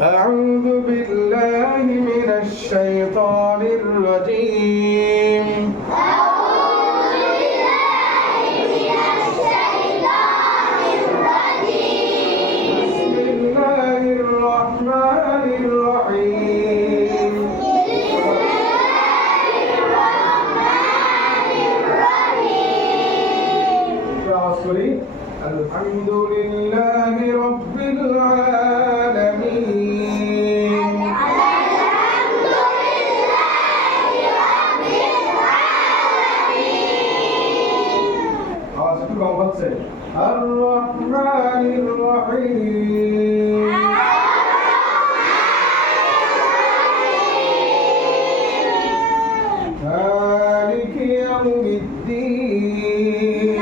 أعوذ بالله من الشيطان الرجيم أعوذ بالله من الشيطان الرجيم بسم الله الرحمن الرحيم بسم الله الرحمن الرحيم فاصلي الحمد لله رب العالمين الحمد لله رب العالمين আওয়াজ একটু কম হচ্ছে الرحمن الرحيم مالك يوم الدين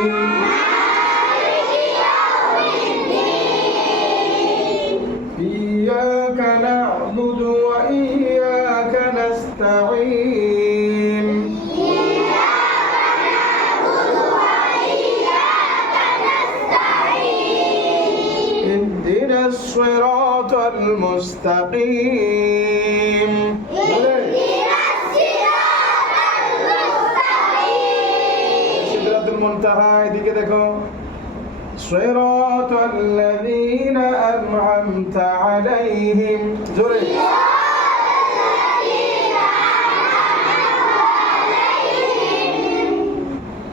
إياك نعبد وإياك نستعين اهدنا الصراط المستقيم سدرة المنتهى এদিকে দেখো صراط الذين أنعمت عليهم জোরে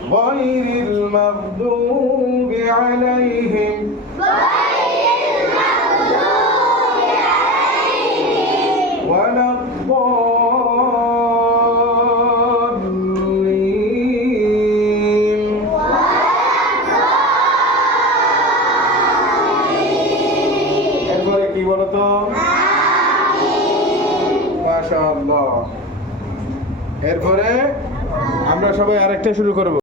غير المغضوب عليهم ولا الضالين এরপরে কি বলতো মাশাআল্লাহ এরপরে আমরা সবাই আরেকটা শুরু করব